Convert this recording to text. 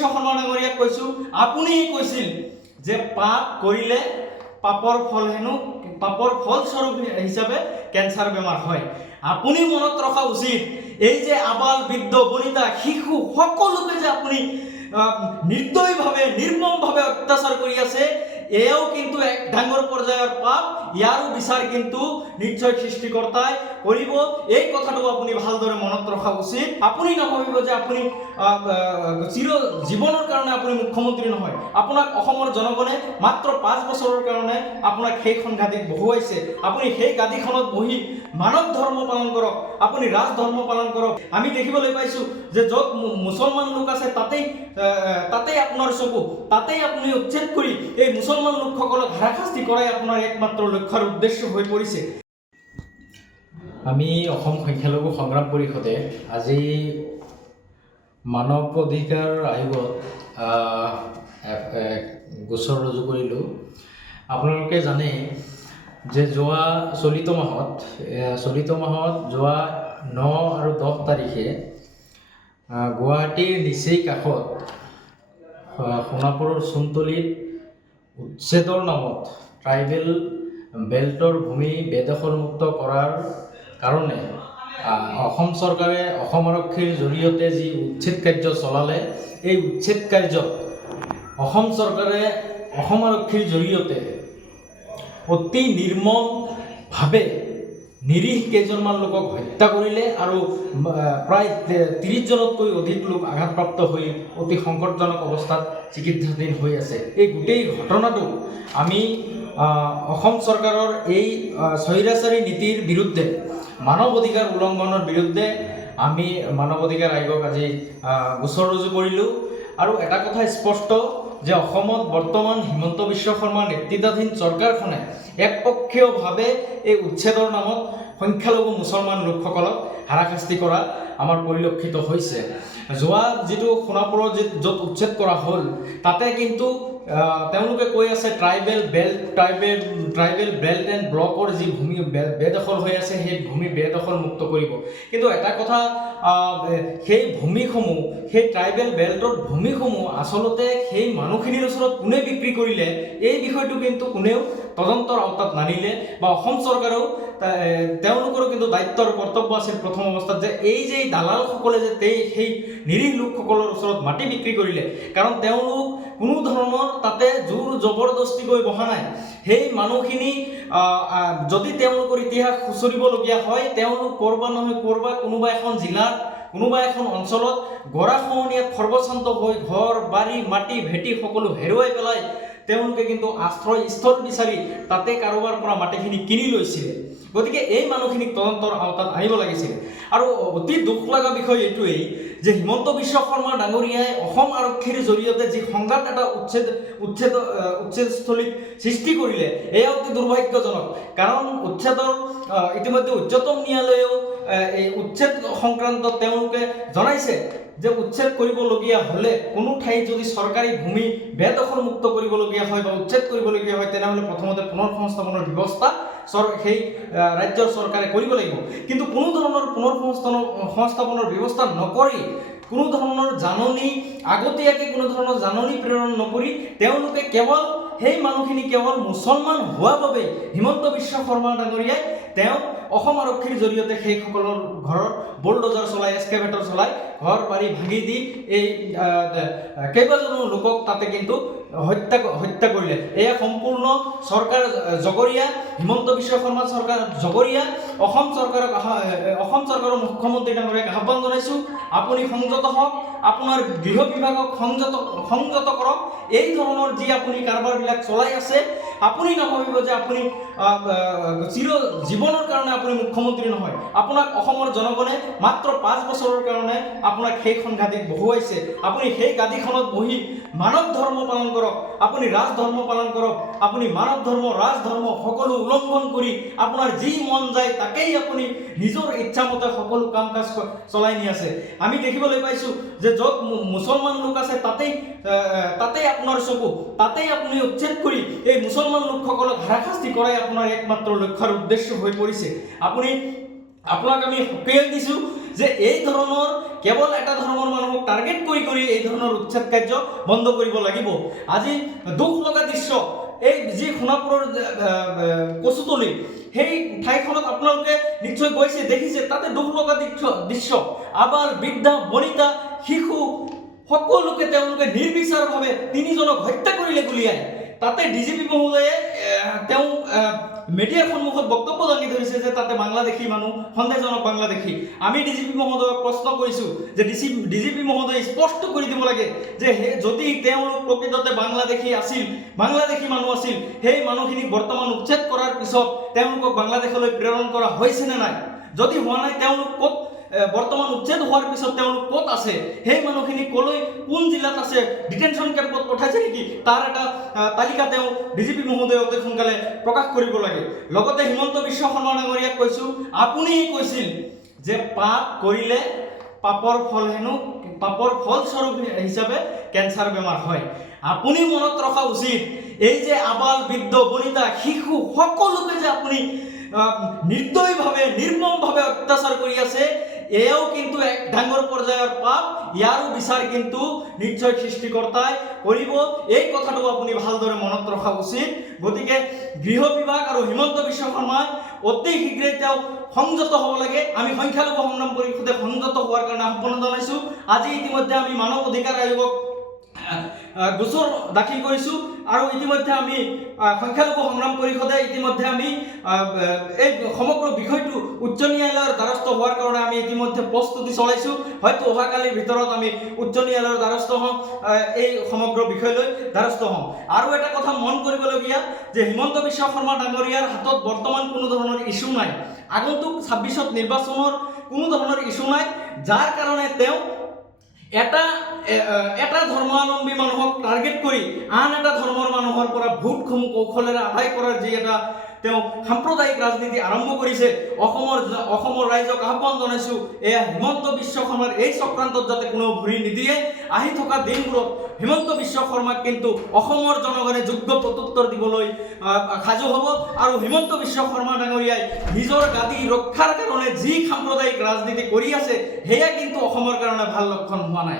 বিশ্ব শৰ্মা ডাঙৰীয়াক কৈছোঁ, আপুনি কৈছিল যে পাপ কৰিলে পাপৰ ফলস্বৰূপ হিচাপে কেঞ্চাৰ বেমাৰ হয়। আপুনি মনত ৰখা উচিত, এই যে আবাল বৃদ্ধ বনিতা শিশু সকলোকে যে আপুনি নিৰ্দয়ভাৱে নিৰ্মমভাৱে অত্যাচাৰ কৰি আছে, এয়াও কিন্তু এক ডাঙৰ পৰ্যায়ৰ পাপ। ইয়াৰো বিচাৰ কিন্তু নিশ্চয় সৃষ্টিকৰ্তাই কৰিব। এই কথাটো আপুনি ভালদৰে মনত ৰখা উচিত। আপুনি নাভাবিব যে আপুনি জীৱনৰ কাৰণে আপুনি মুখ্যমন্ত্ৰী নহয়। আপোনাক অসমৰ জনগণে মাত্ৰ 5 বছৰৰ কাৰণে আপোনাক সেইখন গাদীত বহুৱাইছে। আপুনি সেই গাদীখনত বহি মানৱ ধৰ্ম পালন কৰক, আপুনি ৰাজ ধৰ্ম পালন কৰক। আমি দেখিবলৈ পাইছোঁ যে য'ত মুছলমান লোক আছে তাতেই আপোনাৰ চকু, তাতেই আপুনি উচ্ছেদ কৰি এই মুছলমান লোকসকলক হাৰাশাস্তি কৰাই আপোনাৰ একমাত্ৰ লক্ষ্যৰ উদ্দেশ্য হৈ পৰিছে। আমি অসম সংখ্যালঘু সংগ্ৰাম পৰিষদে আজি মানৱ অধিকাৰ আয়োগত গোচৰ ৰুজু কৰিলোঁ। আপোনালোকে জানে যে চলিত মাহত যোৱা 9 আৰু 10 তাৰিখে গুৱাহাটীৰ নিচেই কাষত সোণাপুৰৰ চুনতলিত উচ্ছেদৰ নামত ট্ৰাইবেল বেল্টৰ ভূমি বেদখলমুক্ত কৰাৰ কাৰণে অসম চৰকাৰে অসম আৰক্ষীৰ জৰিয়তে যি উচ্ছেদ কাৰ্য চলালে, এই উচ্ছেদ কাৰ্যত অসম চৰকাৰে অসম আৰক্ষীৰ জৰিয়তে অতি নিৰ্মমভাৱে নিৰীহ কেইজনমান লোকক হত্যা কৰিলে আৰু প্ৰায় 30জনতকৈ অধিক লোক আঘাতপ্ৰাপ্ত হৈ অতি সংকটজনক অৱস্থাত চিকিৎসাধীন হৈ আছে। এই গোটেই ঘটনাটো আমি অসম চৰকাৰৰ এই স্বৈৰাচাৰী নীতিৰ বিৰুদ্ধে, মানৱ অধিকাৰ উলংঘনৰ বিৰুদ্ধে আমি মানৱ অধিকাৰ আয়োগক আজি গোচৰ ৰুজু কৰিলোঁ। আৰু এটা কথা স্পষ্ট যে অসমত বৰ্তমান হিমন্ত বিশ্ব শৰ্মাৰ নেতৃত্বাধীন চৰকাৰখনে একপক্ষীয়ভাৱে এই উচ্ছেদৰ নামত সংখ্যালঘু মুছলমান লোকসকলক হাৰাশাস্তি কৰা আমাৰ পৰিলক্ষিত হৈছে। যোৱা যিটো সোণাপুৰত য'ত উচ্ছেদ কৰা হ'ল, তাতে কিন্তু তেওঁলোকে কৈ আছে ট্ৰাইবেল বেল্ট এণ্ড ব্লকৰ যি ভূমি বেদখল হৈ আছে, সেই ভূমি বেদখল মুক্ত কৰিব। কিন্তু এটা কথা, সেই ভূমিসমূহ, সেই ট্ৰাইবেল বেল্টৰ ভূমিসমূহ আচলতে সেই মানুহখিনিৰ ওচৰত কোনে বিক্ৰী কৰিলে, এই বিষয়টো কিন্তু কোনেও তদন্তৰ আওতাত নানিলে বা অসম চৰকাৰেও তেওঁলোকৰো কিন্তু দায়িত্বৰ কৰ্তব্য আছিল প্ৰথম অৱস্থাত যে এই দালালসকলে যে সেই নিৰীহ লোকসকলৰ ওচৰত মাটি বিক্ৰী কৰিলে, কাৰণ তেওঁলোক কোনো ধৰণৰ তাতে জোৰ জবৰদস্তি কৰি বহা নাই। সেই মানুহখিনি যদি তেওঁলোকৰ ইতিহাস খুচৰিবলগীয়া হয়, তেওঁলোক ক'ৰবাত নহয় ক'ৰবাত কোনোবা এখন জিলাত, কোনোবা এখন অঞ্চলত গৰাখহনীয়াত সৰ্বশান্ত হৈ ঘৰ বাৰী মাটি ভেটি সকলো হেৰুৱাই পেলাই তেওঁলোকে কিন্তু আশ্ৰয়স্থল বিচাৰি তাতে কাৰোবাৰ পৰা মাটিখিনি কিনি লৈছিলে। গতিকে এই মানুহখিনিক তদন্তৰ আওতাত আনিব লাগিছিল। আৰু অতি দুখ লগা বিষয় এইটোৱেই যে হিমন্ত বিশ্ব শৰ্মা ডাঙৰীয়াই অসম আৰক্ষীৰ জৰিয়তে যি সংঘাত এটা উচ্ছেদস্থলীত সৃষ্টি কৰিলে, এয়া অতি দুৰ্ভাগ্যজনক। কাৰণ ইতিমধ্যে উচ্চতম ন্যায়ালয়েও এই উচ্ছেদ সংক্ৰান্তত তেওঁলোকে জনাইছে যে উচ্ছেদ কৰিবলগীয়া হ'লে, কোনো ঠাইত যদি চৰকাৰী ভূমি বেদখলমুক্ত কৰিবলগীয়া হয় বা উচ্ছেদ কৰিবলগীয়া হয়, তেনেহ'লে প্ৰথমতে পুনৰ সংস্থাপনৰ ব্যৱস্থা সেই ৰাজ্যৰ চৰকাৰে কৰিব লাগিব। কিন্তু কোনো ধৰণৰ পুনৰ সংস্থাপনৰ ব্যৱস্থা নকৰি, কোনো ধৰণৰ আগতীয়াকৈ কোনো ধৰণৰ জাননী প্ৰেৰণ নকৰি তেওঁলোকে সেই মানুহখিনি কেৱল মুছলমান হোৱা বাবে হিমন্ত বিশ্ব শৰ্মা ডাঙৰীয়াই অসম আৰক্ষীৰ জৰিয়তে সেইসকলৰ ঘৰত বুলডোজাৰ চলাই, এক্সকেভেটৰ চলাই ঘৰ বাৰী ভাঙি দি এই কেইবাজনো লোকক তাতে কিন্তু হত্যা কৰিলে। এয়া সম্পূৰ্ণ চৰকাৰ জগৰীয়া, হিমন্ত বিশ্ব শৰ্মা চৰকাৰ জগৰীয়া। অসম চৰকাৰৰ মুখ্যমন্ত্ৰী ডাঙৰীয়াক আহ্বান জনাইছোঁ, আপুনি সংযত হওক, আপোনাৰ গৃহ বিভাগক সংযত কৰক। এই ধৰণৰ যি আপুনি কাৰবাৰবিলাক চলাই আছে, আপুনি নাভাবিব যে আপুনি জীৱনৰ কাৰণে আপুনি মুখ্যমন্ত্ৰী নহয়। আপোনাক অসমৰ জনগণে মাত্ৰ 5 বছৰৰ কাৰণে আপোনাক সেইখন গাদীত বহুৱাইছে। আপুনি সেই গাদীখনত বহি মানৱ ধৰ্ম পালন কৰক, আপুনি ৰাজ ধৰ্ম পালন কৰক। আপুনি মানৱ ধৰ্ম, ৰাজ ধৰ্ম সকলো উলংঘন কৰি আপোনাৰ যি মন যায় তাকেই আপুনি নিজৰ ইচ্ছামতে সকলো কাম কাজ চলাই নি আছে। আমি দেখিবলৈ পাইছোঁ যে য'ত মুছলমান লোক আছে তাতেই আপোনাৰ চকু, তাতেই আপুনি উচ্ছেদ কৰি এই মুছলমান লোকসকলক হাৰাশাস্তি কৰাই আপোনাৰ একমাত্ৰ লক্ষ্যৰ উদ্দেশ্য হৈ পৰিছে। আপোনাক আমি সকীয়াই দিছোঁ যে এই ধৰণৰ কেৱল এটা ধৰ্মৰ মানুহক টাৰ্গেট কৰি এই ধৰণৰ উচ্ছেদ কাৰ্য বন্ধ কৰিব লাগিব। আজি দুখ লগা দৃশ্য, এই যি সোণাপুৰৰ কচুতলি, সেই ঠাইখনত আপোনালোকে নিশ্চয় গৈছে, দেখিছে, তাতে দুখ লগা দৃশ্য, আবাল বৃদ্ধা বনিতা শিশু সকলোকে তেওঁলোকে নিৰ্বিচাৰভাৱে 3জনক হত্যা কৰিলে গুলীয়াই। তাতে ডিজিপি মহোদয়ে তেওঁ মিডিয়াৰ সন্মুখত বক্তব্য দাঙি ধৰিছে যে তাতে বাংলাদেশী মানুহ, সন্দেহজনক বাংলাদেশী। আমি ডিজিপি মহোদয়ক প্ৰশ্ন কৰিছোঁ যে ডিজিপি মহোদয়ে স্পষ্ট কৰি দিব লাগে যে যদি তেওঁলোক প্ৰকৃততে বাংলাদেশী মানুহ আছিল, সেই মানুহখিনিক বৰ্তমান উচ্ছেদ কৰাৰ পিছত তেওঁলোকক বাংলাদেশলৈ প্ৰেৰণ কৰা হৈছে নে নাই? যদি হোৱা নাই, তেওঁলোক ক'ত বৰ্তমান উচ্ছেদ হোৱাৰ পিছত তেওঁলোক ক'ত আছে? সেই মানুহখিনি ক'লৈ, কোন জিলাত আছে, ডিটেনশ্যন কেম্পত পঠাইছে নেকি? তাৰ এটা তালিকা তেওঁ ডিজিপি মহোদয়ে অতি সোনকালে প্ৰকাশ কৰিব লাগে। লগতে হিমন্ত বিশ্ব শৰ্মা ডাঙৰীয়াক কৈছোঁ, আপুনি কৈছিল যে পাপ কৰিলে পাপৰ ফলস্বৰূপ হিচাপে কেঞ্চাৰ বেমাৰ হয়। আপুনি মনত ৰখা উচিত, এই যে আবাল বৃদ্ধ বনিতা শিশু সকলোকে যে আপুনি নিৰ্দয়ভাৱে নিৰ্মমভাৱে অত্যাচাৰ কৰি আছে, এয়াও কিন্তু এক ডাঙৰ পৰ্যায়ৰ পাপ। ইয়াৰো বিচাৰ কিন্তু নিশ্চয় সৃষ্টিকৰ্তাই কৰিব। এই কথাটো আপুনি ভালদৰে মনত ৰখা উচিত। গতিকে গৃহ বিভাগ আৰু হিমন্ত বিশ্ব শৰ্মাই অতি শীঘ্ৰে তেওঁ সংযত হ'ব লাগে। আমি সংখ্যালঘু সংগ্ৰাম পৰিষদে সংযত হোৱাৰ কাৰণে আহ্বান জনাইছোঁ। আজি ইতিমধ্যে আমি মানৱ অধিকাৰ আয়োগক গোচৰ দাখিল কৰিছোঁ আৰু ইতিমধ্যে আমি সংখ্যালঘু সংগ্ৰাম পৰিষদে ইতিমধ্যে আমি এই সমগ্ৰ বিষয়টো উচ্চ ন্যায়ালয়ৰ দ্বাৰস্থ হোৱাৰ কাৰণে আমি ইতিমধ্যে প্ৰস্তুতি চলাইছোঁ। হয়তো অহাকালিৰ ভিতৰত আমি উচ্চ ন্যায়ালয়ৰ দ্বাৰস্থ হ'ম, এই সমগ্ৰ বিষয়লৈ দ্বাৰস্থ হ'ম। আৰু এটা কথা মন কৰিবলগীয়া যে হিমন্ত বিশ্ব শৰ্মা ডাঙৰীয়াৰ হাতত বৰ্তমান কোনো ধৰণৰ ইছ্যু নাই, আগন্তুক 26ত নিৰ্বাচনৰ কোনো ধৰণৰ ইছ্যু নাই, যাৰ কাৰণে তেওঁ এটা ধৰ্মাৱলম্বী মানুহক টাৰ্গেট কৰি আন এটা ধৰ্মৰ মানুহৰ পৰা ভোটসমূহ কৌশলেৰে আদায় কৰাৰ যি এটা তেওঁ সাম্প্ৰদায়িক ৰাজনীতি আৰম্ভ কৰিছে, অসমৰ ৰাইজক আহ্বান জনাইছোঁ, এয়া হিমন্ত বিশ্ব শৰ্মাৰ এই চক্ৰান্তত যাতে কোনেও ভৰি নিদিয়ে। আহি থকা দিনবোৰত হিমন্ত বিশ্ব শৰ্মাক কিন্তু অসমৰ জনগণে যোগ্য প্ৰত্যুত্তৰ দিবলৈ সাজু হ'ব। আৰু হিমন্ত বিশ্ব শৰ্মা ডাঙৰীয়াই নিজৰ গাদী ৰক্ষাৰ কাৰণে যি সাম্প্ৰদায়িক ৰাজনীতি কৰি আছে, সেয়া কিন্তু অসমৰ কাৰণে ভাল লক্ষণ হোৱা নাই।